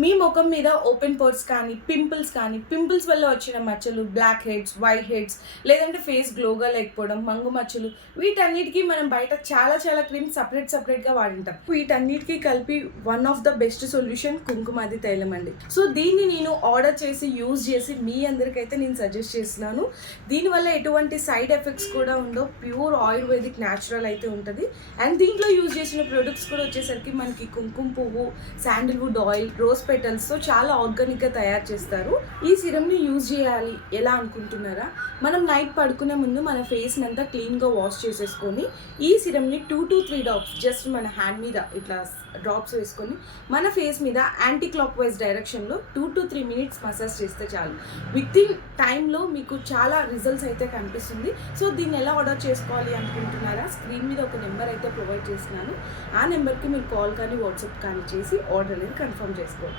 మీ ముఖం మీద open pores కానీ పింపుల్స్ వల్ల వచ్చిన మచ్చలు, బ్లాక్ హెడ్స్, వైట్ హెడ్స్, లేదంటే ఫేస్ గ్లోగా లేకపోవడం, మంగు మచ్చలు, వీటన్నిటికీ మనం బయట చాలా క్రీమ్స్ సపరేట్గా వాడింటాం. వీటన్నిటికీ కలిపి one of the best solution Kumkumadi తైలం అండి. సో దీన్ని నేను ఆర్డర్ చేసి యూజ్ చేసి మీ అందరికైతే నేను సజెస్ట్ చేస్తున్నాను. దీనివల్ల ఎటువంటి సైడ్ ఎఫెక్ట్స్ కూడా ఉండవు. ప్యూర్ ఆయుర్వేదిక్ న్యాచురల్ అయితే ఉంటుంది. అండ్ దీంట్లో యూజ్ చేసిన ప్రొడక్ట్స్ కూడా వచ్చేసరికి మనకి కుంకుమ పువ్వు, శాండిల్వుడ్ ఆయిల్, రోజ్ పెటల్స్తో చాలా ఆర్గానిక్గా తయారు చేస్తారు. ఈ సిరమ్ని యూజ్ చేయాలి ఎలా అనుకుంటున్నారా? మనం నైట్ పడుకునే ముందు మన ఫేస్ని అంతా క్లీన్గా వాష్ చేసేసుకొని ఈ సిరమ్ని 2 to 3 డ్రాప్స్ జస్ట్ మన హ్యాండ్ మీద ఇట్లా డ్రాప్స్ వేసుకొని మన ఫేస్ మీద యాంటీ క్లాక్ వైజ్ డైరెక్షన్లో 2 to 3 మినిట్స్ మసాజ్ చేస్తే చాలు. విత్ ఇన్ టైంలో మీకు చాలా రిజల్ట్స్ అయితే కనిపిస్తుంది. సో దీన్ని ఎలా ఆర్డర్ చేసుకోవాలి అనుకుంటున్నారా? స్క్రీన్ మీద ఒక నెంబర్ అయితే ప్రొవైడ్ చేస్తున్నాను. ఆ నెంబర్కి మీరు కాల్ కానీ వాట్సాప్ కానీ చేసి ఆర్డర్ అనేది కన్ఫర్మ్ చేసుకోవచ్చు.